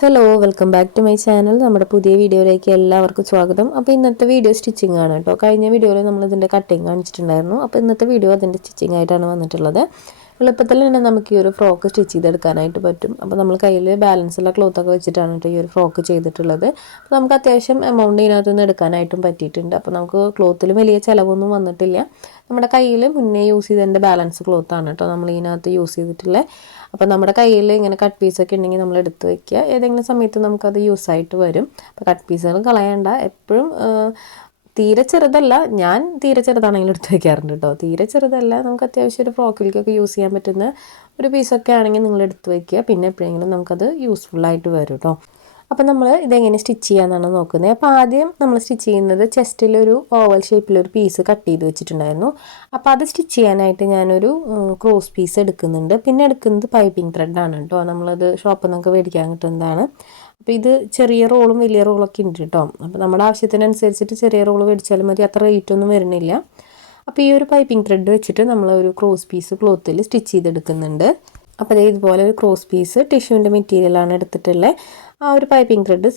Hello welcome back to my channel നമ്മുടെ പുതിയ വീഡിയോയിലേക്ക് എല്ലാവർക്കും സ്വാഗതം. അപ്പോൾ ഇന്നത്തെ വീഡിയോ സ്റ്റിച്ചിങ് ആണ് കേട്ടോ. കഴിഞ്ഞ വീഡിയോയിൽ നമ്മൾ ഇതിന്റെ കട്ടിങ് കാണിച്ചിട്ടുണ്ടായിരുന്നു. അപ്പോൾ ഇന്നത്തെ വീഡിയോ അതിന്റെ സ്റ്റിച്ചിങ് ആയിട്ടാണ് വന്നിട്ടുള്ളത്. എളുപ്പത്തിൽ തന്നെ നമുക്ക് ഈ ഒരു ഫ്രോക്ക് സ്റ്റിച്ച് ചെയ്തെടുക്കാനായിട്ട് പറ്റും. അപ്പോൾ നമ്മൾ കയ്യിൽ ബാലൻസ് ഉള്ള ക്ലോത്തൊക്കെ വെച്ചിട്ടാണ് കേട്ടോ ഈ ഒരു ഫ്രോക്ക് ചെയ്തിട്ടുള്ളത്. അപ്പോൾ നമുക്ക് അത്യാവശ്യം എമൗണ്ട് ഇതിനകത്ത് നിന്ന് എടുക്കാനായിട്ടും പറ്റിയിട്ടുണ്ട്. അപ്പോൾ നമുക്ക് ക്ലോത്തിൽ വലിയ ചിലവൊന്നും വന്നിട്ടില്ല. നമ്മുടെ കയ്യിൽ മുന്നേ യൂസ് ചെയ്തതിന്റെ ബാലൻസ് ക്ലോത്താണ് കേട്ടോ നമ്മൾ ഇതിനകത്ത് യൂസ് ചെയ്തിട്ടുള്ളത് അപ്പോൾ നമ്മുടെ കയ്യിൽ ഇങ്ങനെ കട്ട് പീസൊക്കെ ഉണ്ടെങ്കിൽ നമ്മൾ എടുത്ത് വയ്ക്കുക ഏതെങ്കിലും സമയത്ത് നമുക്കത് യൂസ് ആയിട്ട് വരും. അപ്പോൾ കട്ട് പീസുകൾ കളയണ്ട. എപ്പോഴും തീരെ ചെറുതല്ല. ഞാൻ തീരെ ചെറുതാണെങ്കിലും എടുത്ത് വയ്ക്കാറുണ്ട് കേട്ടോ തീരെ ചെറുതല്ല. നമുക്ക് അത്യാവശ്യം ഒരു ഫ്രോക്കിലേക്കൊക്കെ യൂസ് ചെയ്യാൻ പറ്റുന്ന ഒരു പീസൊക്കെ ആണെങ്കിൽ നിങ്ങൾ എടുത്ത് വയ്ക്കുക പിന്നെ എപ്പോഴെങ്കിലും നമുക്കത് യൂസ്ഫുൾ ആയിട്ട് വരും കേട്ടോ അപ്പോൾ നമ്മൾ ഇതെങ്ങനെ സ്റ്റിച്ച് ചെയ്യാമെന്നാണ് നോക്കുന്നത്. അപ്പോൾ ആദ്യം നമ്മൾ സ്റ്റിച്ച് ചെയ്യുന്നത് ചെസ്റ്റിലൊരു ഓവൽ ഷേപ്പിലൊരു പീസ് കട്ട് ചെയ്ത് വെച്ചിട്ടുണ്ടായിരുന്നു. അപ്പോൾ അത് സ്റ്റിച്ച് ചെയ്യാനായിട്ട് ഞാനൊരു ക്രോസ് പീസ് എടുക്കുന്നുണ്ട്. പിന്നെ എടുക്കുന്നത് പൈപ്പിംഗ് ത്രെഡാണ് കേട്ടോ നമ്മളത് ഷോപ്പിൽ നിന്നൊക്കെ മേടിക്കാൻ കിട്ടുന്നതാണ്. അപ്പോൾ ഇത് ചെറിയ റോളും വലിയ റോളൊക്കെ ഉണ്ട് കേട്ടോ. അപ്പോൾ നമ്മുടെ ആവശ്യത്തിനനുസരിച്ചിട്ട് ചെറിയ റോൾ മേടിച്ചാലും മതി. അത്ര റേറ്റ് ഒന്നും വരുന്നില്ല. അപ്പോൾ ഈ ഒരു പൈപ്പിംഗ് ത്രെഡ് വെച്ചിട്ട് നമ്മൾ ഒരു ക്രോസ് പീസ് ക്ലോത്തിൽ സ്റ്റിച്ച് ചെയ്തെടുക്കുന്നുണ്ട്. അപ്പോൾ ഇതുപോലെ ഒരു ക്രോസ് പീസ് ടിഷ്യൂവിന്റെ മെറ്റീരിയലാണ് എടുത്തിട്ടുള്ളത് ആ ഒരു പൈപ്പിംഗ് ത്രെഡ്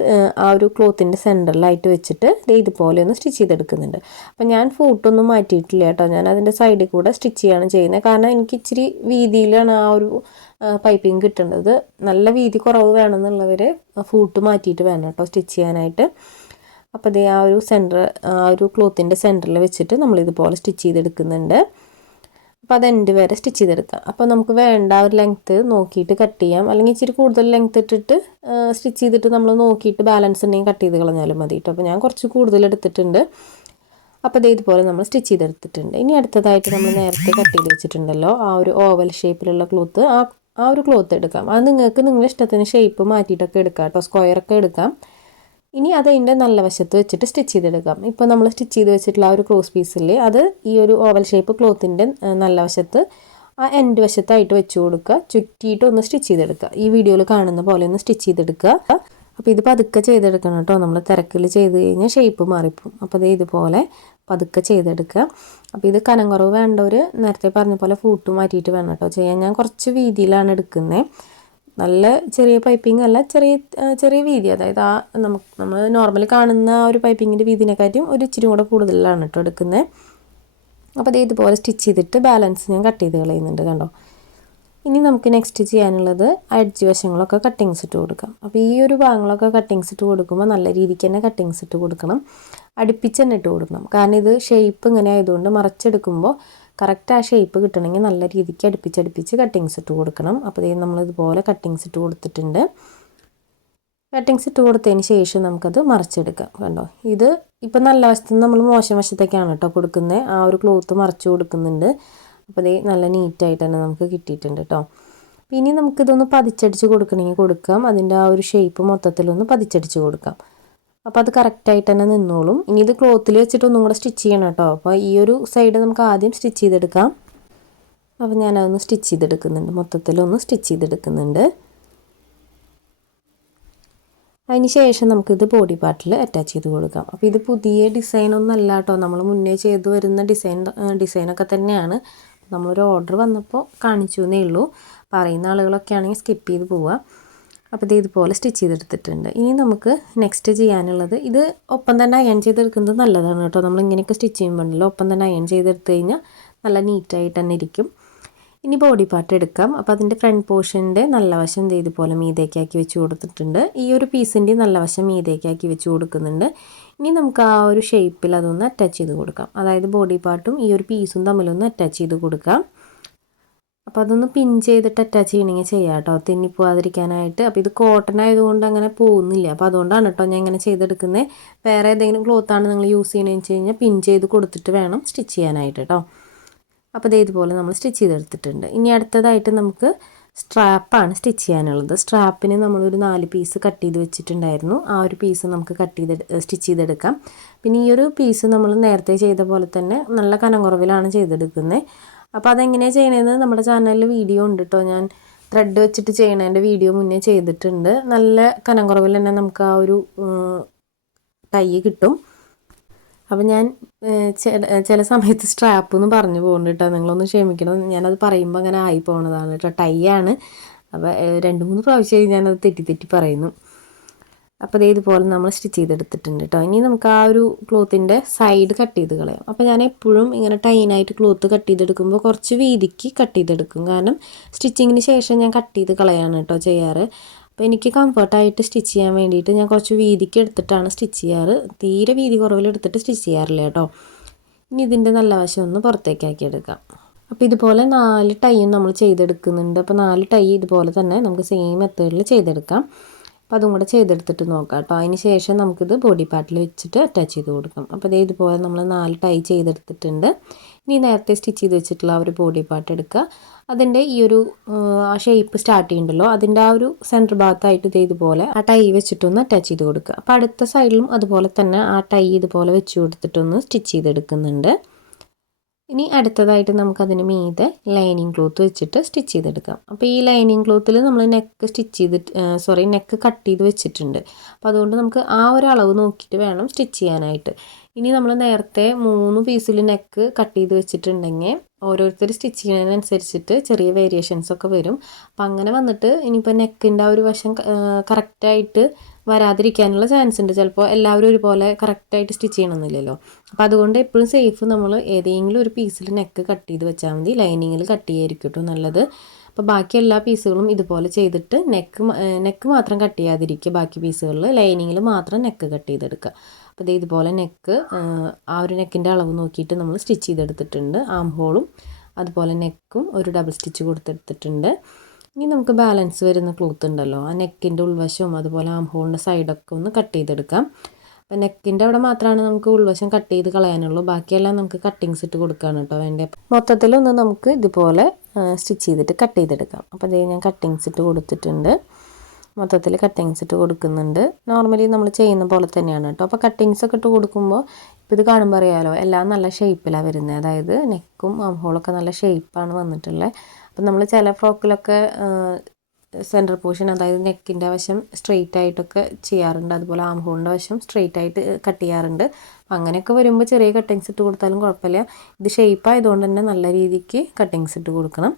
ആ ഒരു ക്ലോത്തിന്റെ സെന്ററിലായിട്ട് വെച്ചിട്ട് ഇതുപോലെ ഒന്ന് സ്റ്റിച്ച് ചെയ്തെടുക്കുന്നുണ്ട്. അപ്പം ഞാൻ ഫൂട്ടൊന്നും മാറ്റിയിട്ടില്ല കേട്ടോ. ഞാൻ അതിന്റെ സൈഡിൽ കൂടെ സ്റ്റിച്ച് ചെയ്യാണ് ചെയ്യുന്നത്. കാരണം എനിക്ക് ഇച്ചിരി വീതിയിലാണ് ആ ഒരു പൈപ്പിംഗ് കിട്ടേണ്ടത്. നല്ല വീതി കുറവ് വേണമെന്നുള്ളവർ ഫൂട്ട് മാറ്റിയിട്ട് വേണം കേട്ടോ സ്റ്റിച്ച് ചെയ്യാനായിട്ട്. അപ്പോൾ ദേ ആ ഒരു സെന്റർ ആ ഒരു ക്ലോത്തിന്റെ സെന്ററിൽ വെച്ചിട്ട് നമ്മളിതുപോലെ സ്റ്റിച്ച് ചെയ്തെടുക്കുന്നുണ്ട്. അപ്പോൾ അത് എൻഡ് വരെ സ്റ്റിച്ച് ചെയ്തെടുക്കാം അപ്പോൾ നമുക്ക് വേണ്ട ഒരു ലെങ്ത്ത് നോക്കിയിട്ട് കട്ട് ചെയ്യാം. അല്ലെങ്കിൽ ഇച്ചിരി കൂടുതൽ ലെങ്ത്ത് ഇട്ടിട്ട് സ്റ്റിച്ച് ചെയ്തിട്ട് നമ്മൾ നോക്കിയിട്ട് ബാലൻസ് ഉണ്ടെങ്കിൽ കട്ട് ചെയ്ത് കളഞ്ഞാലും മതി കേട്ടോ അപ്പോൾ ഞാൻ കുറച്ച് കൂടുതൽ എടുത്തിട്ടുണ്ട്. അപ്പോൾ അതേ ഇതുപോലെ നമ്മൾ സ്റ്റിച്ച് ചെയ്തെടുത്തിട്ടുണ്ട്. ഇനി അടുത്തതായിട്ട് നമ്മൾ നേരത്തെ കട്ട് ചെയ്ത് വെച്ചിട്ടുണ്ടല്ലോ ആ ഒരു ഓവൽ ഷേപ്പിലുള്ള ക്ലോത്ത് ആ ആ ഒരു ക്ലോത്ത് എടുക്കാം. അത് നിങ്ങൾക്ക് നിങ്ങളുടെ ഇഷ്ടത്തിന് ഷേപ്പ് മാറ്റിയിട്ടൊക്കെ എടുക്കാം കേട്ടോ സ്ക്വയറൊക്കെ എടുക്കാം. ഇനി അത് അതിന്റെ നല്ല വശത്ത് വെച്ചിട്ട് സ്റ്റിച്ച് ചെയ്തെടുക്കാം. ഇപ്പോൾ നമ്മൾ സ്റ്റിച്ച് ചെയ്ത് വെച്ചിട്ടുള്ള ആ ഒരു ക്രോസ് പീസിൽ അത് ഈ ഒരു ഓവൽ ഷേപ്പ് ക്ലോത്തിന്റെ നല്ല വശത്ത് ആ എൻഡ് വശത്തായിട്ട് വെച്ച് കൊടുക്കുക. ചുറ്റിയിട്ട് ഒന്ന് സ്റ്റിച്ച് ചെയ്തെടുക്കുക. ഈ വീഡിയോയിൽ കാണുന്ന പോലെ ഒന്ന് സ്റ്റിച്ച് ചെയ്തെടുക്കുക. അപ്പോൾ ഇത് പതുക്കെ ചെയ്തെടുക്കണം കേട്ടോ. നമ്മൾ തിരക്കിൽ ചെയ്ത് കഴിഞ്ഞാൽ ഷേപ്പ് മാറിപ്പോവും. അപ്പോൾ ഇത് ഇതുപോലെ പതുക്കെ ചെയ്തെടുക്കുക. അപ്പോൾ ഇത് കനം കുറവ് വേണ്ടവർ നേരത്തെ പറഞ്ഞ പോലെ ഫൂട്ട് മാറ്റിയിട്ട് വേണം കേട്ടോ ചെയ്യാൻ. ഞാൻ കുറച്ച് വീതിയിലാണ് എടുക്കുന്നത്. നല്ല ചെറിയ പൈപ്പിംഗ് അല്ല ചെറിയ ചെറിയ വീതി. അതായത് ആ നമുക്ക് നമ്മൾ നോർമലി കാണുന്ന ആ ഒരു പൈപ്പിങ്ങിന്റെ വീതിനെക്കാട്ടും ഒരു ഇച്ചിരി കൂടെ കൂടുതലാണ് കേട്ടോ എടുക്കുന്നത് അപ്പോൾ അത് ഇതുപോലെ സ്റ്റിച്ച് ചെയ്തിട്ട് ബാലൻസ് ഞാൻ കട്ട് ചെയ്ത് കളയുന്നുണ്ട് കണ്ടോ? ഇനി നമുക്ക് നെക്സ്റ്റ് ചെയ്യാനുള്ളത് അഡ്ജ് വശങ്ങളൊക്കെ കട്ടിങ്സ് ഇട്ട് കൊടുക്കാം. അപ്പോൾ ഈ ഒരു ഭാഗങ്ങളൊക്കെ കട്ടിങ്സ് ഇട്ട് കൊടുക്കുമ്പോൾ നല്ല രീതിക്ക് തന്നെ കട്ടിങ്സ് ഇട്ട് കൊടുക്കണം. അടുപ്പിച്ച് തന്നെ ഇട്ട് കൊടുക്കണം. കാരണം ഇത് ഷേപ്പ് ഇങ്ങനെ ആയതുകൊണ്ട് മറച്ചെടുക്കുമ്പോൾ കറക്റ്റ് ഷേപ്പ് കിട്ടണമെങ്കിൽ നല്ല രീതിക്ക് അടുപ്പിച്ചടുപ്പിച്ച് കട്ടിങ്സ് ഇട്ട് കൊടുക്കണം. അപ്പോൾ ഇതേ നമ്മളിതുപോലെ കട്ടിങ്സ് ഇട്ട് കൊടുത്തിട്ടുണ്ട്. കട്ടിങ്സ് ഇട്ട് കൊടുത്തതിന് ശേഷം നമുക്കത് മറിച്ചെടുക്കാം. കണ്ടോ? ഇത് ഇപ്പം നല്ല വശത്ത് നമ്മൾ മോശം വശത്തേക്കാണ് കേട്ടോ കൊടുക്കുന്നത് ആ ഒരു ക്ലോത്ത് മറിച്ച് കൊടുക്കുന്നുണ്ട്. അപ്പോൾ ഇതേ നല്ല നീറ്റായിട്ട് തന്നെ നമുക്ക് കിട്ടിയിട്ടുണ്ട് കേട്ടോ. ഇനി നമുക്കിതൊന്ന് പതിച്ചടിച്ച് കൊടുക്കണമെങ്കിൽ കൊടുക്കാം. അതിന്റെ ആ ഒരു ഷേപ്പ് മൊത്തത്തിലൊന്ന് പതിച്ചടിച്ച് കൊടുക്കാം. അപ്പോൾ അത് കറക്റ്റായിട്ട് തന്നെ നിന്നോളും. ഇനി ഇത് ക്ലോത്തിൽ വെച്ചിട്ട് ഒന്നും കൂടെ സ്റ്റിച്ച് ചെയ്യണം കേട്ടോ. അപ്പോൾ ഈ ഒരു സൈഡ് നമുക്ക് ആദ്യം സ്റ്റിച്ച് ചെയ്തെടുക്കാം. അപ്പോൾ ഞാനതൊന്ന് സ്റ്റിച്ച് ചെയ്തെടുക്കുന്നുണ്ട്. മൊത്തത്തിലൊന്ന് സ്റ്റിച്ച് ചെയ്തെടുക്കുന്നുണ്ട്. അതിന് ശേഷം നമുക്കിത് ബോഡി പാർട്ടിൽ അറ്റാച്ച് ചെയ്ത് കൊടുക്കാം. അപ്പോൾ ഇത് പുതിയ അല്ല കേട്ടോ. നമ്മൾ മുന്നേ ചെയ്ത് വരുന്ന ഡിസൈൻ ഡിസൈനൊക്കെ തന്നെയാണ്. നമ്മളൊരു ഓർഡർ വന്നപ്പോൾ കാണിച്ചു എന്നേ ഉള്ളൂ. പറയുന്ന ആളുകളൊക്കെ ആണെങ്കിൽ സ്കിപ്പ് ചെയ്ത് പോവുക അപ്പോൾ ഇത് ഇതുപോലെ സ്റ്റിച്ച് ചെയ്തെടുത്തിട്ടുണ്ട്. ഇനി നമുക്ക് നെക്സ്റ്റ് ചെയ്യാനുള്ളത് ഇത് ഒപ്പം തന്നെ അയൺ ചെയ്തെടുക്കുന്നത് നല്ലതാണ് കേട്ടോ. നമ്മൾ ഇങ്ങനെയൊക്കെ സ്റ്റിച്ച് ചെയ്യുമ്പോഴല്ലോ ഒപ്പം തന്നെ അയൺ ചെയ്തെടുത്ത് കഴിഞ്ഞാൽ നല്ല നീറ്റായിട്ട് തന്നെ ഇരിക്കും. ഇനി ബോഡി പാർട്ട് എടുക്കാം. അപ്പോൾ അതിന്റെ ഫ്രണ്ട് പോർഷന്റെ നല്ല വശം ഇത് ഇതുപോലെ മീതേക്കാക്കി വെച്ച് കൊടുത്തിട്ടുണ്ട്. ഈ ഒരു പീസിന്റെ നല്ല വശം മീതേക്കാക്കി വെച്ച് കൊടുക്കുന്നുണ്ട്. ഇനി നമുക്ക് ആ ഒരു ഷേപ്പിൽ അതൊന്ന് അറ്റാച്ച് ചെയ്ത് കൊടുക്കാം. അതായത് ബോഡി പാർട്ടും ഈ ഒരു പീസും തമ്മിലൊന്ന് അറ്റാച്ച് ചെയ്ത് കൊടുക്കാം. അപ്പോൾ അതൊന്ന് പിൻ ചെയ്തിട്ട് അറ്റാച്ച് ചെയ്യണമെങ്കിൽ ചെയ്യാം കേട്ടോ. തെന്നിപ്പോവാതിരിക്കാനായിട്ട്. അപ്പോൾ ഇത് കോട്ടൺ ആയതുകൊണ്ട് അങ്ങനെ പോകുന്നില്ല. അപ്പോൾ അതുകൊണ്ടാണ് കേട്ടോ ഞാൻ ഇങ്ങനെ ചെയ്തെടുക്കുന്നത് വേറെ ഏതെങ്കിലും ക്ലോത്താണ് നിങ്ങൾ യൂസ് ചെയ്യണമെന്ന് വെച്ച് കഴിഞ്ഞാൽ പിൻ ചെയ്ത് കൊടുത്തിട്ട് വേണം സ്റ്റിച്ച് ചെയ്യാനായിട്ട് കേട്ടോ. അപ്പോൾ ഇതേ ഇതുപോലെ നമ്മൾ സ്റ്റിച്ച് ചെയ്തെടുത്തിട്ടുണ്ട്. ഇനി അടുത്തതായിട്ട് നമുക്ക് സ്ട്രാപ്പാണ് സ്റ്റിച്ച് ചെയ്യാനുള്ളത്. സ്ട്രാപ്പിന് നമ്മളൊരു നാല് പീസ് കട്ട് ചെയ്ത് വെച്ചിട്ടുണ്ടായിരുന്നു. ആ ഒരു പീസ് നമുക്ക് കട്ട് ചെയ്ത് സ്റ്റിച്ച് ചെയ്തെടുക്കാം. പിന്നെ ഈ ഒരു പീസ് നമ്മൾ നേരത്തെ ചെയ്ത പോലെ തന്നെ നല്ല കനം കുറവിലാണ് ചെയ്തെടുക്കുന്നത് അപ്പോൾ അതെങ്ങനെയാണ് ചെയ്യണതെന്ന് നമ്മുടെ ചാനലിൽ വീഡിയോ ഉണ്ട് കേട്ടോ ഞാൻ ത്രെഡ് വെച്ചിട്ട് ചെയ്യണതിന്റെ വീഡിയോ മുന്നേ ചെയ്തിട്ടുണ്ട്. നല്ല കനം കുറവിൽ തന്നെ നമുക്ക് ആ ഒരു ടൈ കിട്ടും. അപ്പം ഞാൻ ചില സമയത്ത് സ്ട്രാപ്പ് എന്ന് പറഞ്ഞു പോകുന്നുണ്ട് കേട്ടോ നിങ്ങളൊന്ന് ക്ഷമിക്കണം. ഞാനത് പറയുമ്പോൾ അങ്ങനെ ആയി പോണതാണ് കേട്ടോ ടൈ ആണ്. അപ്പോൾ രണ്ട് മൂന്ന് പ്രാവശ്യമായി ഞാനത് തെറ്റി തെറ്റി പറയുന്നു. അപ്പോൾ ഇതുപോലെ നമ്മൾ സ്റ്റിച്ച് ചെയ്തെടുത്തിട്ടുണ്ട് കേട്ടോ ഇനി നമുക്ക് ആ ഒരു ക്ലോത്തിന്റെ സൈഡ് കട്ട് ചെയ്ത് കളയാം. അപ്പോൾ ഞാൻ എപ്പോഴും ഇങ്ങനെ ടൈനായിട്ട് ക്ലോത്ത് കട്ട് ചെയ്തെടുക്കുമ്പോൾ കുറച്ച് വീതിക്ക് കട്ട് ചെയ്തെടുക്കും. കാരണം സ്റ്റിച്ചിങ്ങിന് ശേഷം ഞാൻ കട്ട് ചെയ്ത് കളയാണ് കേട്ടോ ചെയ്യാറ്. അപ്പോൾ എനിക്ക് കംഫർട്ടായിട്ട് സ്റ്റിച്ച് ചെയ്യാൻ വേണ്ടിയിട്ട് ഞാൻ കുറച്ച് വീതിക്ക് എടുത്തിട്ടാണ് സ്റ്റിച്ച് ചെയ്യാറ്. തീരെ വീതി കുറവിലെടുത്തിട്ട് സ്റ്റിച്ച് ചെയ്യാറില്ല കേട്ടോ ഇനി ഇതിന്റെ നല്ല വശം ഒന്ന് പുറത്തേക്കാക്കി എടുക്കാം. അപ്പോൾ ഇതുപോലെ നാല് ടൈയും നമ്മൾ ചെയ്തെടുക്കുന്നുണ്ട്. അപ്പോൾ നാല് ടൈ ഇതുപോലെ തന്നെ നമുക്ക് സെയിം മെത്തേഡിൽ ചെയ്തെടുക്കാം. അപ്പോൾ അതും കൂടെ ചെയ്തെടുത്തിട്ട് നോക്കാം കേട്ടോ അതിന് ശേഷം നമുക്കിത് ബോഡി പാർട്ടിൽ വെച്ചിട്ട് അറ്റാച്ച് ചെയ്ത് കൊടുക്കാം. അപ്പോൾ ഇത് ഇതുപോലെ നമ്മൾ നാല് ടൈ ചെയ്തെടുത്തിട്ടുണ്ട്. ഇനി നേരത്തെ സ്റ്റിച്ച് ചെയ്ത് വെച്ചിട്ടുള്ള ആ ഒരു ബോഡി പാർട്ട് എടുക്കുക. അതിന്റെ ഈ ഒരു ആ ഷേപ്പ് സ്റ്റാർട്ട് ചെയ്യുന്നുണ്ടല്ലോ അതിന്റെ ആ ഒരു സെന്റർ ഭാഗത്തായിട്ട് ഇത് ഇതുപോലെ ആ ടൈ വെച്ചിട്ടൊന്ന് അറ്റാച്ച് ചെയ്ത് കൊടുക്കുക. അപ്പോൾ അടുത്ത സൈഡിലും അതുപോലെ തന്നെ ആ ടൈ ഇതുപോലെ വെച്ച് കൊടുത്തിട്ടൊന്ന് സ്റ്റിച്ച് ചെയ്തെടുക്കുന്നുണ്ട്. ഇനി അടുത്തതായിട്ട് നമുക്കതിന് മീതെ ലൈനിങ് ക്ലോത്ത് വെച്ചിട്ട് സ്റ്റിച്ച് ചെയ്തെടുക്കാം. അപ്പോൾ ഈ ലൈനിങ് ക്ലോത്തിൽ നമ്മൾ നെക്ക് സ്റ്റിച്ച് ചെയ്തിട്ട് സോറി നെക്ക് കട്ട് ചെയ്ത് വെച്ചിട്ടുണ്ട്. അപ്പോൾ അതുകൊണ്ട് നമുക്ക് ആ ഒരു അളവ് നോക്കിയിട്ട് വേണം സ്റ്റിച്ച് ചെയ്യാനായിട്ട്. ഇനി നമ്മൾ നേരത്തെ മൂന്ന് പീസിൽ നെക്ക് കട്ട് ചെയ്ത് വെച്ചിട്ടുണ്ടെങ്കിൽ ഓരോരുത്തർ സ്റ്റിച്ച് ചെയ്യുന്നതിനനുസരിച്ചിട്ട് ചെറിയ വേരിയേഷൻസ് ഒക്കെ വരും. അപ്പം അങ്ങനെ വന്നിട്ട് ഇനിയിപ്പോൾ നെക്കിന്റെ ആ ഒരു വശം കറക്റ്റായിട്ട് വരാതിരിക്കാനുള്ള ചാൻസ് ഉണ്ട്. ചിലപ്പോൾ എല്ലാവരും ഒരുപോലെ കറക്റ്റായിട്ട് സ്റ്റിച്ച് ചെയ്യണമെന്നില്ലല്ലോ അപ്പോൾ അതുകൊണ്ട് എപ്പോഴും സേഫ് നമ്മൾ ഏതെങ്കിലും ഒരു പീസിൽ നെക്ക് കട്ട് ചെയ്ത് വെച്ചാൽ മതി. ലൈനിങ്ങിൽ കട്ട് ചെയ്യായിരിക്കും നല്ലത്. അപ്പോൾ ബാക്കി എല്ലാ പീസുകളും ഇതുപോലെ ചെയ്തിട്ട് നെക്ക് നെക്ക് മാത്രം കട്ട് ചെയ്യാതിരിക്കുക. ബാക്കി പീസുകളിൽ ലൈനിങ്ങിൽ മാത്രം നെക്ക് കട്ട് ചെയ്തെടുക്കുക. അപ്പോൾ ഇത് ഇതുപോലെ നെക്ക് ആ ഒരു നെക്കിന്റെ അളവ് നോക്കിയിട്ട് നമ്മൾ സ്റ്റിച്ച് ചെയ്തെടുത്തിട്ടുണ്ട്. ആം ഹോളും അതുപോലെ നെക്കും ഒരു ഡബിൾ സ്റ്റിച്ച് കൊടുത്തെടുത്തിട്ടുണ്ട്. ഇനി നമുക്ക് ബാലൻസ് വരുന്ന ക്ലോത്ത് ഉണ്ടല്ലോ. ആ നെക്കിന്റെ ഉൾവശവും അതുപോലെ ആം ഹോളിന്റെ സൈഡൊക്കെ ഒന്ന് കട്ട് ചെയ്തെടുക്കാം. അപ്പം നെക്കിന്റെ അവിടെ മാത്രമാണ് നമുക്ക് ഉൾവശം കട്ട് ചെയ്ത് കളയാനുള്ളൂ. ബാക്കിയെല്ലാം നമുക്ക് കട്ടിങ്സ് ഇട്ട് കൊടുക്കുകയാണ് കേട്ടോ വേണ്ടേ. മൊത്തത്തിലൊന്ന് നമുക്ക് ഇതുപോലെ സ്റ്റിച്ച് ചെയ്തിട്ട് കട്ട് ചെയ്തെടുക്കാം. അപ്പോൾ അതേ ഞാൻ കട്ടിങ്സ് ഇട്ട് കൊടുത്തിട്ടുണ്ട്. മൊത്തത്തിൽ കട്ടിങ്സ് ഇട്ട് കൊടുക്കുന്നുണ്ട്. നോർമലി നമ്മൾ ചെയ്യുന്ന പോലെ തന്നെയാണ് കേട്ടോ. അപ്പോൾ കട്ടിങ്സ് ഒക്കെ ഇട്ട് കൊടുക്കുമ്പോൾ ഇപ്പോൾ ഇത് കാണുമ്പോൾ അറിയാമല്ലോ എല്ലാം നല്ല ഷേപ്പിലാണ് വരുന്നത് അതായത് നെക്കും ഹോളൊക്കെ നല്ല ഷേപ്പാണ് വന്നിട്ടുള്ളത് അപ്പം നമ്മൾ ചില ഫ്രോക്കിലൊക്കെ സെന്റർ പോർഷൻ അതായത് നെക്കിന്റെ വശം സ്ട്രെയിറ്റ് ആയിട്ടൊക്കെ ചെയ്യാറുണ്ട്. അതുപോലെ ആം വശം സ്ട്രെയിറ്റ് ആയിട്ട് കട്ട് ചെയ്യാറുണ്ട്. അങ്ങനെയൊക്കെ വരുമ്പോൾ ചെറിയ കട്ടിങ്സ് ഇട്ട് കൊടുത്താലും കുഴപ്പമില്ല. ഇത് ഷേപ്പ് ആയതുകൊണ്ട് തന്നെ നല്ല രീതിക്ക് കട്ടിങ്സ് ഇട്ട് കൊടുക്കണം.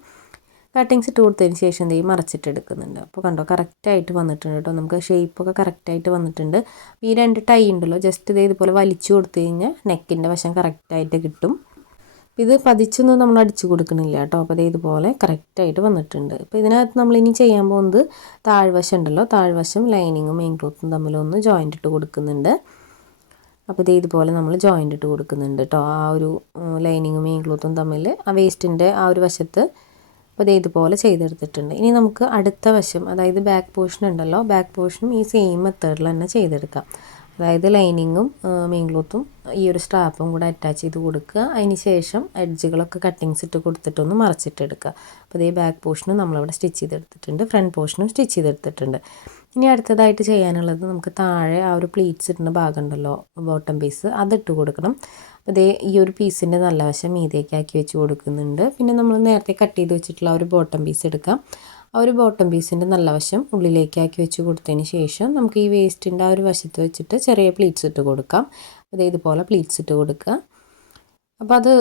കട്ടിങ്സ് ഇട്ട് കൊടുത്തതിന് ശേഷം എന്ത് ചെയ്യും എടുക്കുന്നുണ്ട് അപ്പോൾ കണ്ടോ കറക്റ്റായിട്ട് വന്നിട്ടുണ്ട് കേട്ടോ. നമുക്ക് ഷേപ്പൊക്കെ കറക്റ്റായിട്ട് വന്നിട്ടുണ്ട്. ഈ രണ്ട് ടൈ ഉണ്ടല്ലോ ജസ്റ്റ് ഇതേ ഇതുപോലെ വലിച്ചു കൊടുത്തു കഴിഞ്ഞാൽ നെക്കിന്റെ വശം കറക്റ്റായിട്ട് കിട്ടും. ഇത് പതിച്ചൊന്നും നമ്മൾ അടിച്ചു കൊടുക്കണില്ല കേട്ടോ. അപ്പോൾ ഇതേതുപോലെ ഇതുപോലെ കറക്റ്റായിട്ട് വന്നിട്ടുണ്ട്. അപ്പോൾ ഇതിനകത്ത് നമ്മൾ ഇനി ചെയ്യാൻ പോകുന്നത് താഴ്വശം ഉണ്ടല്ലോ. താഴ്വശം ലൈനിങ്ങും മെയിൻ ക്ലോത്തും തമ്മിലൊന്ന് ജോയിന്റ് ഇട്ട് കൊടുക്കുന്നുണ്ട്. അപ്പോൾ ഇതേ ഇതുപോലെ നമ്മൾ ജോയിന്റ് ഇട്ട് കൊടുക്കുന്നുണ്ട് കേട്ടോ. ആ ഒരു ലൈനിങ്ങും മെയിൻ ക്ലോത്തും തമ്മിൽ ആ വേസ്റ്റിന്റെ ആ ഒരു വശത്ത് അപ്പോൾ ഇതേ ഇതുപോലെ ചെയ്തെടുത്തിട്ടുണ്ട്. ഇനി നമുക്ക് അടുത്ത വശം അതായത് ബാക്ക് പോർഷൻ ഉണ്ടല്ലോ ബാക്ക് പോർഷനും ഈ സെയിം മെത്തേഡിൽ തന്നെ ചെയ്തെടുക്കാം. അതായത് ലൈനിങ്ങും മെയിൻ ക്ലോത്തും ഈ ഒരു സ്ട്രാപ്പും കൂടെ അറ്റാച്ച് ചെയ്ത് കൊടുക്കുക. അതിന് ശേഷം എഡ്ജുകളൊക്കെ കട്ടിങ്സ് ഇട്ട് കൊടുത്തിട്ടൊന്ന് മറച്ചിട്ടെടുക്കുക. അപ്പോൾ ഇതേ ബാക്ക് പോർഷനും നമ്മളിവിടെ സ്റ്റിച്ച് ചെയ്തെടുത്തിട്ടുണ്ട് ഫ്രണ്ട് പോർഷനും സ്റ്റിച്ച് ചെയ്തെടുത്തിട്ടുണ്ട്. ഇനി അടുത്തതായിട്ട് ചെയ്യാനുള്ളത് നമുക്ക് താഴെ ആ ഒരു പ്ലീറ്റ്സ് ഇടുന്ന ഭാഗം ഉണ്ടല്ലോ ബോട്ടം പീസ് അതിട്ട് കൊടുക്കണം. അപ്പോൾ ഈ ഒരു പീസിന്റെ നല്ല വശം മീതേക്കാക്കി വെച്ച് കൊടുക്കുന്നുണ്ട്. പിന്നെ നമ്മൾ നേരത്തെ കട്ട് ചെയ്ത് വെച്ചിട്ടുള്ള ഒരു ബോട്ടം പീസ് എടുക്കാം. ആ ഒരു ബോട്ടം പീസിന്റെ നല്ല വശം ഉള്ളിലേക്കാക്കി വെച്ച് കൊടുത്തതിന് ശേഷം നമുക്ക് ഈ വേസ്റ്റിന്റെ ആ ഒരു വശത്ത് വെച്ചിട്ട് ചെറിയ പ്ലീറ്റ്സ് ഇട്ട് കൊടുക്കാം. അതേ ഇതുപോലെ പ്ലീറ്റ്സ് ഇട്ട് കൊടുക്കുക. അപ്പോൾ അത്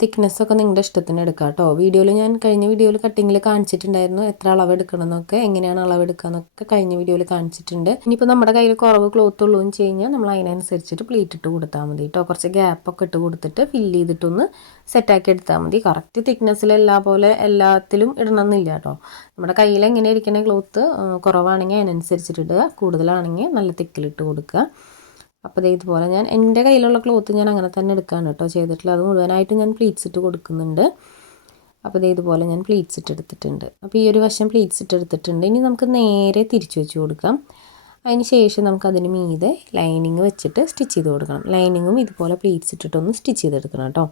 തിക്നെസ്സൊക്കെ നിങ്ങളുടെ ഇഷ്ടത്തിന് എടുക്കാം കേട്ടോ വീഡിയോയിൽ ഞാൻ കഴിഞ്ഞ വീഡിയോയിൽ കട്ടിങ്ങിൽ കാണിച്ചിട്ടുണ്ടായിരുന്നു. എത്ര അളവ് എടുക്കണം എന്നൊക്കെ എങ്ങനെയാണ് അളവ് എടുക്കുക എന്നൊക്കെ കഴിഞ്ഞ വീഡിയോയിൽ കാണിച്ചിട്ടുണ്ട്. ഇനിയിപ്പോൾ നമ്മുടെ കയ്യിൽ കുറവ് ക്ലോത്ത് ഉള്ളൂ എന്ന് കഴിഞ്ഞാൽ നമ്മൾ അതിനനുസരിച്ചിട്ട് പ്ലീറ്റ് ഇട്ട് കൊടുത്താൽ മതി കേട്ടോ കുറച്ച് ഗ്യാപ്പൊക്കെ ഇട്ട് കൊടുത്തിട്ട് ഫില്ല് ചെയ്തിട്ടൊന്ന് സെറ്റാക്കി എടുത്താൽ മതി. കറക്റ്റ് തിക്നെസ്സിൽ എല്ലാ പോലെ എല്ലാത്തിലും ഇടണമെന്നില്ല കേട്ടോ നമ്മുടെ കയ്യിൽ എങ്ങനെ ഇരിക്കുന്ന ക്ലോത്ത് കുറവാണെങ്കിൽ അതിനനുസരിച്ചിട്ട് ഇടുക. കൂടുതലാണെങ്കിൽ നല്ല തിക്കിലിട്ട് കൊടുക്കുക. അപ്പോൾ ഇതുപോലെ ഞാൻ എന്റെ കയ്യിലുള്ള ക്ലോത്ത് ഞാൻ അങ്ങനെ തന്നെ എടുക്കുകയാണ് കേട്ടോ ചെയ്തിട്ടുള്ളത്. അത് മുഴുവനായിട്ട് ഞാൻ പ്ലീറ്റ്സ് ഇട്ട് കൊടുക്കുന്നുണ്ട്. അപ്പോൾ ഇതുപോലെ ഞാൻ പ്ലീറ്റ്സ് ഇട്ട് എടുത്തിട്ടുണ്ട്. അപ്പോൾ ഈ ഒരു വശം പ്ലീറ്റ്സ് ഇട്ട് എടുത്തിട്ടുണ്ട്. ഇനി നമുക്ക് നേരെ തിരിച്ചു വെച്ച് കൊടുക്കാം. അതിന് ശേഷം നമുക്ക് അതിന് മീതെ ലൈനിങ് വെച്ചിട്ട് സ്റ്റിച്ച് ചെയ്ത് കൊടുക്കണം. ലൈനിങ്ങും ഇതുപോലെ പ്ലീറ്റ്സ് ഇട്ടിട്ടൊന്ന് സ്റ്റിച്ച് ചെയ്തെടുക്കണം കേട്ടോ.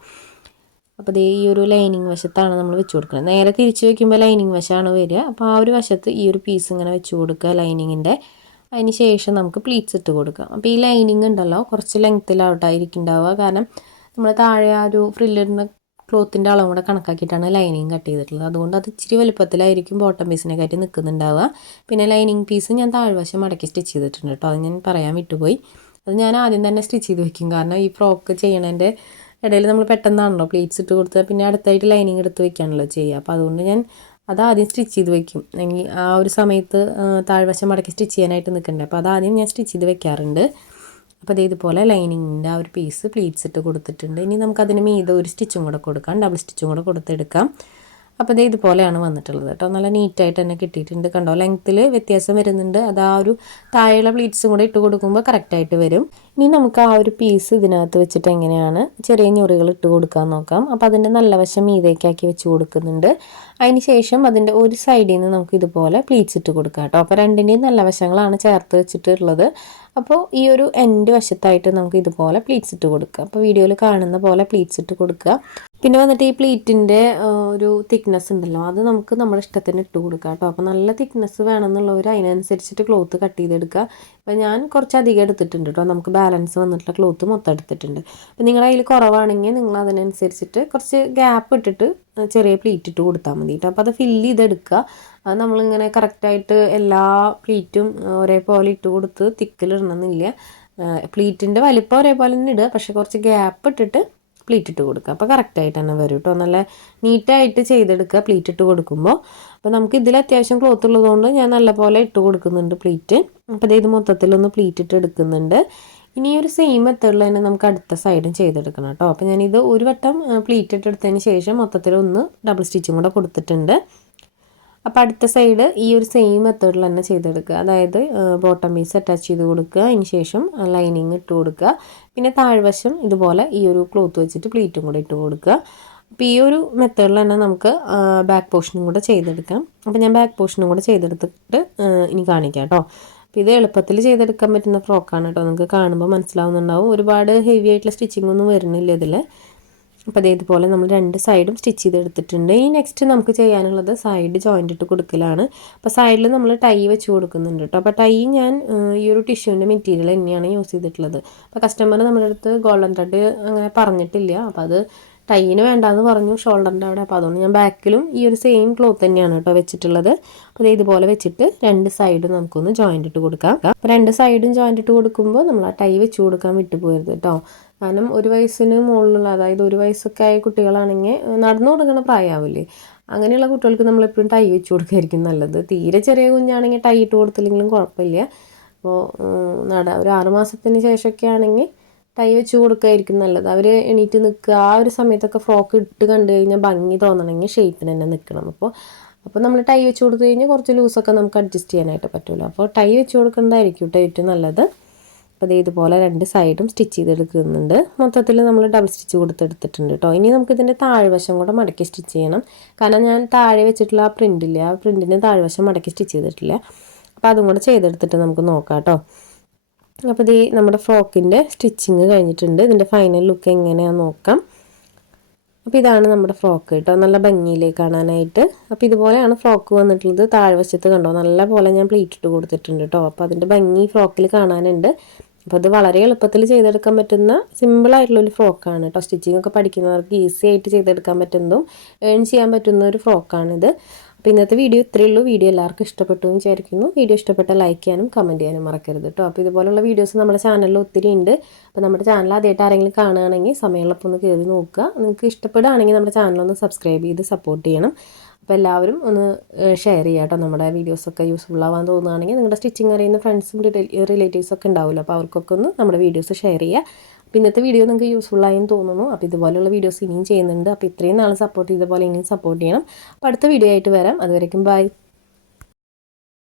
അപ്പോൾ ദേ ഈ ഒരു ലൈനിങ് വശത്താണ് നമ്മൾ വെച്ച് കൊടുക്കുന്നത്. നേരെ തിരിച്ച് വയ്ക്കുമ്പോൾ ലൈനിങ് വശമാണ് വരിക. അപ്പോൾ ആ ഒരു വശത്ത് ഈ ഒരു പീസ് ഇങ്ങനെ വെച്ച് കൊടുക്കുക ലൈനിങ്ങിന്റെ അതിന് ശേഷം നമുക്ക് പ്ലീറ്റ്സ് ഇട്ട് കൊടുക്കാം. അപ്പോൾ ഈ ലൈനിങ് ഉണ്ടല്ലോ കുറച്ച് ലെങ്ത്തിലാവട്ടായിരിക്കുണ്ടാവുക കാരണം നമ്മൾ താഴെ ആ ഒരു ഫ്രില്ലിടുന്ന ക്ലോത്തിന്റെ അളവും കൂടെ കണക്കാക്കിയിട്ടാണ് ലൈനിങ് കട്ട് ചെയ്തിട്ടുള്ളത്. അതുകൊണ്ട് അത് ഇച്ചിരി വലുപ്പത്തിലായിരിക്കും ബോട്ടം പീസിനെ കാട്ടി നിൽക്കുന്നുണ്ടാവുക. പിന്നെ ലൈനിങ് പീസ് ഞാൻ താഴ്വശം മടക്കി സ്റ്റിച്ച് ചെയ്തിട്ടുണ്ട് കേട്ടോ. അത് ഞാൻ പറയാൻ വിട്ടുപോയി. അത് ഞാൻ ആദ്യം തന്നെ സ്റ്റിച്ച് ചെയ്ത് വെക്കും. കാരണം ഈ ഫ്രോക്ക് ചെയ്യണതിന്റെ ഇടയിൽ നമ്മൾ പെട്ടെന്നാണല്ലോ പ്ലീറ്റ്സ് ഇട്ട് കൊടുത്താൽ പിന്നെ അടുത്തായിട്ട് ലൈനിങ് എടുത്ത് വെക്കാണല്ലോ ചെയ്യുക. അപ്പോൾ അതുകൊണ്ട് ഞാൻ അത് ആദ്യം സ്റ്റിച്ച് ചെയ്ത് വെക്കും. അല്ലെങ്കിൽ ആ ഒരു സമയത്ത് താഴ്വശം മടക്കി സ്റ്റിച്ച് ചെയ്യാനായിട്ട് നിൽക്കണ്ടേ. അപ്പോൾ അതാദ്യം ഞാൻ സ്റ്റിച്ച് ചെയ്ത് വെക്കാറുണ്ട്. അപ്പോൾ അതേ ഇതുപോലെ ലൈനിങ്ങിന്റെ ആ ഒരു പീസ് പ്ലീറ്റ്സ് ഇട്ട് കൊടുത്തിട്ടുണ്ട്. ഇനി നമുക്കതിന് മീതെ ഒരു സ്റ്റിച്ചും കൂടെ കൊടുക്കാം. ഡബിൾ സ്റ്റിച്ചും കൂടെ കൊടുത്തെടുക്കാം. അപ്പോൾ അത് ഇതുപോലെയാണ് വന്നിട്ടുള്ളത് കേട്ടോ. നല്ല നീറ്റായിട്ട് തന്നെ കിട്ടിയിട്ടുണ്ട്. കണ്ടോ? ലെങ്ത്തിൽ വ്യത്യാസം വരുന്നുണ്ട്. അത് ആ ഒരു താഴെയുള്ള പ്ലീറ്റ്സും കൂടെ ഇട്ട് കൊടുക്കുമ്പോൾ കറക്റ്റായിട്ട് വരും. ഇനി നമുക്ക് ആ ഒരു പീസ് ഇതിനകത്ത് വെച്ചിട്ട് എങ്ങനെയാണ് ചെറിയ ഞൊറികൾ ഇട്ട് കൊടുക്കാൻ നോക്കാം. അപ്പോൾ അതിന്റെ നല്ല വശം മീതേക്കാക്കി വെച്ച് കൊടുക്കുന്നുണ്ട്. അതിന് ശേഷം അതിന്റെ ഒരു സൈഡിൽ നിന്ന് നമുക്ക് ഇതുപോലെ പ്ലീറ്റ്സ് ഇട്ട് കൊടുക്കാം കേട്ടോ അപ്പോൾ രണ്ടിന്റെയും നല്ല വശങ്ങളാണ് ചേർത്ത് വെച്ചിട്ടുള്ളത്. അപ്പോൾ ഈ ഒരു എൻഡ് വശത്തായിട്ട് നമുക്ക് ഇതുപോലെ പ്ലീറ്റ്സ് ഇട്ട് കൊടുക്കുക അപ്പോൾ വീഡിയോയിൽ കാണുന്ന പോലെ പ്ലീറ്റ്സ് ഇട്ട് കൊടുക്കുക. പിന്നെ വന്നിട്ട് ഈ പ്ലീറ്റിന്റെ ഒരു തിക്നെസ് ഉണ്ടല്ലോ അത് നമുക്ക് നമ്മുടെ ഇഷ്ടത്തിന് ഇട്ട് കൊടുക്കാം കേട്ടോ അപ്പോൾ നല്ല തിക്നെസ് വേണമെന്നുള്ളവർ അതിനനുസരിച്ചിട്ട് ക്ലോത്ത് കട്ട് ചെയ്തെടുക്കുക. അപ്പോൾ ഞാൻ കുറച്ച് അധികം എടുത്തിട്ടുണ്ട് കേട്ടോ. നമുക്ക് ബാലൻസ് വന്നിട്ടുള്ള ക്ലോത്ത് മൊത്തം എടുത്തിട്ടുണ്ട്. അപ്പോൾ നിങ്ങളുടെ കയ്യിൽ കുറവാണെങ്കിൽ നിങ്ങൾ അതിനനുസരിച്ചിട്ട് കുറച്ച് ഗ്യാപ്പ് ഇട്ടിട്ട് ചെറിയ പ്ലീറ്റ് ഇട്ട് കൊടുത്താൽ മതി കേട്ടോ. അപ്പോൾ അത് ഫില്ല് ചെയ്തെടുക്കുക. അത് നമ്മളിങ്ങനെ കറക്റ്റായിട്ട് എല്ലാ പ്ലീറ്റും ഒരേപോലെ ഇട്ട് കൊടുത്ത് തിക്കിലിടണമെന്നില്ല പ്ലീറ്റിന്റെ വലിപ്പം ഒരേപോലെ തന്നെ ഇടുക. പക്ഷേ കുറച്ച് ഗ്യാപ്പ് ഇട്ടിട്ട് പ്ലീറ്റ് ഇട്ട് കൊടുക്കുക. അപ്പോൾ കറക്റ്റായിട്ട് തന്നെ വരും കേട്ടോ. നല്ല നീറ്റായിട്ട് ചെയ്തെടുക്കുക പ്ലീറ്റ് ഇട്ട് കൊടുക്കുമ്പോൾ. അപ്പോൾ നമുക്ക് ഇതിൽ അത്യാവശ്യം ക്ലോത്ത് ഉള്ളതുകൊണ്ട് ഞാൻ നല്ലപോലെ ഇട്ട് കൊടുക്കുന്നുണ്ട് പ്ലീറ്റ് അപ്പോൾ ഇത് മൊത്തത്തിലൊന്ന് പ്ലീറ്റ് ഇട്ട് എടുക്കുന്നുണ്ട്. ഇനി ഒരു സെയിം മെത്തേഡിൽ തന്നെ നമുക്ക് അടുത്ത സൈഡും ചെയ്തെടുക്കണം കേട്ടോ. അപ്പോൾ ഞാനിത് ഒരു വട്ടം പ്ലീറ്റ് ഇട്ട് എടുത്തതിന് ശേഷം മൊത്തത്തിൽ ഒന്ന് ഡബിൾ സ്റ്റിച്ചും കൂടെ കൊടുത്തിട്ടുണ്ട്. അപ്പോൾ അടുത്ത സൈഡ് ഈ ഒരു സെയിം മെത്തേഡിൽ തന്നെ ചെയ്തെടുക്കുക. അതായത് ബോട്ടം പീസ് അറ്റാച്ച് ചെയ്ത് കൊടുക്കുക. അതിന് ശേഷം ലൈനിങ് ഇട്ട് കൊടുക്കുക. പിന്നെ താഴ്വശം ഇതുപോലെ ഈ ഒരു ക്ലോത്ത് വെച്ചിട്ട് പ്ലീറ്റും കൂടെ ഇട്ട് കൊടുക്കുക. അപ്പോൾ ഈ ഒരു മെത്തേഡിൽ തന്നെ നമുക്ക് ബാക്ക് പോർഷനും കൂടെ ചെയ്തെടുക്കാം. അപ്പോൾ ഞാൻ ബാക്ക് പോർഷനും കൂടെ ചെയ്തെടുത്തിട്ട് ഇനി കാണിക്കാം കേട്ടോ അപ്പോൾ ഇത് എളുപ്പത്തിൽ ചെയ്തെടുക്കാൻ പറ്റുന്ന ഫ്രോക്കാണ് കേട്ടോ നിങ്ങൾക്ക് കാണുമ്പോൾ മനസ്സിലാവുന്നുണ്ടാവും. ഒരുപാട് ഹെവി ആയിട്ടുള്ള സ്റ്റിച്ചിങ് ഒന്നും വരുന്നില്ല ഇതിൽ അപ്പോൾ ഇതുപോലെ നമ്മൾ രണ്ട് സൈഡും സ്റ്റിച്ച് ചെയ്തെടുത്തിട്ടുണ്ട്. ഈ നെക്സ്റ്റ് നമുക്ക് ചെയ്യാനുള്ളത് സൈഡ് ജോയിന്റ് ഇട്ട് കൊടുക്കലാണ്. അപ്പോൾ സൈഡിൽ നമ്മൾ ടൈ വെച്ച് കൊടുക്കുന്നുണ്ട് കേട്ടോ അപ്പോൾ ടൈ ഞാൻ ഈ ഒരു ടിഷ്യൂവിന്റെ മെറ്റീരിയൽ തന്നെയാണ് യൂസ് ചെയ്തിട്ടുള്ളത്. അപ്പോൾ കസ്റ്റമർ നമ്മുടെ അടുത്ത് ഗോൾഡൻ ത്രെഡ് അങ്ങനെ പറഞ്ഞിട്ടില്ല. അപ്പോൾ അത് ടൈന് വേണ്ടാന്ന് പറഞ്ഞു ഷോൾഡറിന്റെ അവിടെ. അപ്പോൾ അതുകൊണ്ട് ഞാൻ ബാക്കിലും ഈ ഒരു സെയിം ക്ലോത്ത് തന്നെയാണ് കേട്ടോ വെച്ചിട്ടുള്ളത്. അപ്പോൾ ഇതുപോലെ വെച്ചിട്ട് രണ്ട് സൈഡും നമുക്കൊന്ന് ജോയിന്റ് ഇട്ട് കൊടുക്കാം. അപ്പോൾ രണ്ട് സൈഡും ജോയിന്റ് ഇട്ട് കൊടുക്കുമ്പോൾ നമ്മൾ ആ ടൈ വെച്ച് കൊടുക്കാൻ വിട്ടുപോയത് കേട്ടോ. കാരണം ഒരു വയസ്സിന് മുകളിലുള്ള അതായത് ഒരു വയസ്സൊക്കെ ആയ കുട്ടികളാണെങ്കിൽ നടന്നു കൊടുക്കുന്ന പ്രായമാവില്ലേ അങ്ങനെയുള്ള കുട്ടികൾക്ക് നമ്മൾ എപ്പോഴും ടൈ വെച്ച് കൊടുക്കുമായിരിക്കും നല്ലത്. തീരെ ചെറിയ കുഞ്ഞാണെങ്കിൽ ടൈ ഇട്ട് കൊടുത്തില്ലെങ്കിലും കുഴപ്പമില്ല. അപ്പോൾ നട ഒരു ആറുമാസത്തിന് ശേഷമൊക്കെ ആണെങ്കിൽ ടൈ വെച്ച് കൊടുക്കുകയായിരിക്കും നല്ലത്. അവർ എണീറ്റ് നിൽക്കുക. ആ ഒരു സമയത്തൊക്കെ ഫ്രോക്ക് ഇട്ട് കണ്ടു കഴിഞ്ഞാൽ ഭംഗി തോന്നണമെങ്കിൽ ഷേപ്പിന് തന്നെ നിൽക്കണം. അപ്പോൾ അപ്പോൾ നമ്മൾ ടൈ വെച്ച് കൊടുത്തു കഴിഞ്ഞാൽ കുറച്ച് ലൂസൊക്കെ നമുക്ക് അഡ്ജസ്റ്റ് ചെയ്യാനായിട്ട് പറ്റുമല്ലോ അപ്പോൾ ടൈ വെച്ച് കൊടുക്കുന്നതായിരിക്കും കേട്ടോ ഏറ്റവും നല്ലത്. അപ്പോൾ അത് ഇതുപോലെ രണ്ട് സൈഡും സ്റ്റിച്ച് ചെയ്തെടുക്കുന്നുണ്ട്. മൊത്തത്തിൽ നമ്മൾ ഡബിൾ സ്റ്റിച്ച് കൊടുത്തെടുത്തിട്ടുണ്ട് കേട്ടോ. ഇനി നമുക്ക് ഇതിന്റെ താഴ്വശം കൂടെ മടക്കി സ്റ്റിച്ച് ചെയ്യണം. കാരണം ഞാൻ താഴെ വെച്ചിട്ടുള്ള ആ പ്രിന്റില്ല ആ പ്രിന്റിന്റെ താഴ്വശം മടക്കി സ്റ്റിച്ച് ചെയ്തിട്ടില്ല. അപ്പോൾ അതും കൂടെ ചെയ്തെടുത്തിട്ട് നമുക്ക് നോക്കാം കേട്ടോ. അപ്പോൾ ഇത് നമ്മുടെ ഫ്രോക്കിന്റെ സ്റ്റിച്ചിങ് കഴിഞ്ഞിട്ടുണ്ട്. ഇതിന്റെ ഫൈനൽ ലുക്ക് എങ്ങനെയാണെന്ന് നോക്കാം. അപ്പോൾ ഇതാണ് നമ്മുടെ ഫ്രോക്ക് കേട്ടോ. നല്ല ഭംഗിയിലേക്ക് കാണാനായിട്ട്. അപ്പോൾ ഇതുപോലെയാണ് ഫ്രോക്ക് വന്നിട്ടുള്ളത്. താഴ്വശത്ത് കണ്ടോ? നല്ല പോലെ ഞാൻ പ്ലീറ്റ് ഇട്ട് കൊടുത്തിട്ടുണ്ട് കേട്ടോ. അപ്പോൾ അതിന്റെ ഭംഗി ഫ്രോക്കിൽ കാണാനുണ്ട്. അപ്പോൾ അത് വളരെ എളുപ്പത്തിൽ ചെയ്തെടുക്കാൻ പറ്റുന്ന സിമ്പിളായിട്ടുള്ള ഒരു ഫ്രോക്കാണ് കേട്ടോ. സ്റ്റിച്ചിങ് ഒക്കെ പഠിക്കുന്നവർക്ക് ഈസി ആയിട്ട് ചെയ്തെടുക്കാൻ പറ്റുന്നതും ഏൺ ചെയ്യാൻ പറ്റുന്ന ഒരു ഫ്രോക്കാണിത്. അപ്പോൾ ഇന്നത്തെ വീഡിയോ ഇത്രയേ ഉള്ളൂ. വീഡിയോ എല്ലാവർക്കും ഇഷ്ടപ്പെട്ടു എന്ന് വിചാരിക്കുന്നു. വീഡിയോ ഇഷ്ടപ്പെട്ട ലൈക്ക് ചെയ്യാനും കമന്റ് ചെയ്യാനും മറക്കരുത് കേട്ടോ അപ്പോൾ ഇതുപോലുള്ള വീഡിയോസ് നമ്മുടെ ചാനലിൽ ഒത്തിരി ഉണ്ട്. അപ്പോൾ നമ്മുടെ ചാനൽ ആദ്യമായിട്ട് ആരെങ്കിലും കാണുകയാണെങ്കിൽ സമയമുള്ളപ്പോൾ ഒന്ന് കയറി നോക്കുക. നിങ്ങൾക്ക് ഇഷ്ടപ്പെടുകയാണെങ്കിൽ നമ്മുടെ ചാനലൊന്ന് സബ്സ്ക്രൈബ് ചെയ്ത് സപ്പോർട്ട് ചെയ്യണം. അപ്പോൾ എല്ലാവരും ഒന്ന് ഷെയർ ചെയ്യുക കേട്ടോ നമ്മുടെ വീഡിയോസൊക്കെ യൂസ്ഫുൾ ആവാൻ തോന്നുകയാണെങ്കിൽ നിങ്ങളുടെ സ്റ്റിച്ചിങ് അറിയുന്ന ഫ്രണ്ട്സും റിലേറ്റീവ്സൊക്കെ ഉണ്ടാവുമല്ലോ. അപ്പോൾ അവർക്കൊക്കെ ഒന്ന് നമ്മുടെ വീഡിയോസ് ഷെയർ ചെയ്യുക. അപ്പോൾ ഇന്നത്തെ വീഡിയോ നിങ്ങൾക്ക് യൂസ്ഫുൾ ആയെന്ന് തോന്നുന്നു. അപ്പോൾ ഇതുപോലെയുള്ള വീഡിയോസ് ഇനിയും ചെയ്യുന്നുണ്ട്. അപ്പോൾ ഇത്രയും നാൾ സപ്പോർട്ട് ചെയ്ത പോലെ ഇനിയും സപ്പോർട്ട് ചെയ്യണം. അപ്പോൾ അടുത്ത വീഡിയോ ആയിട്ട് വരാം. അതുവരേക്കും ബൈ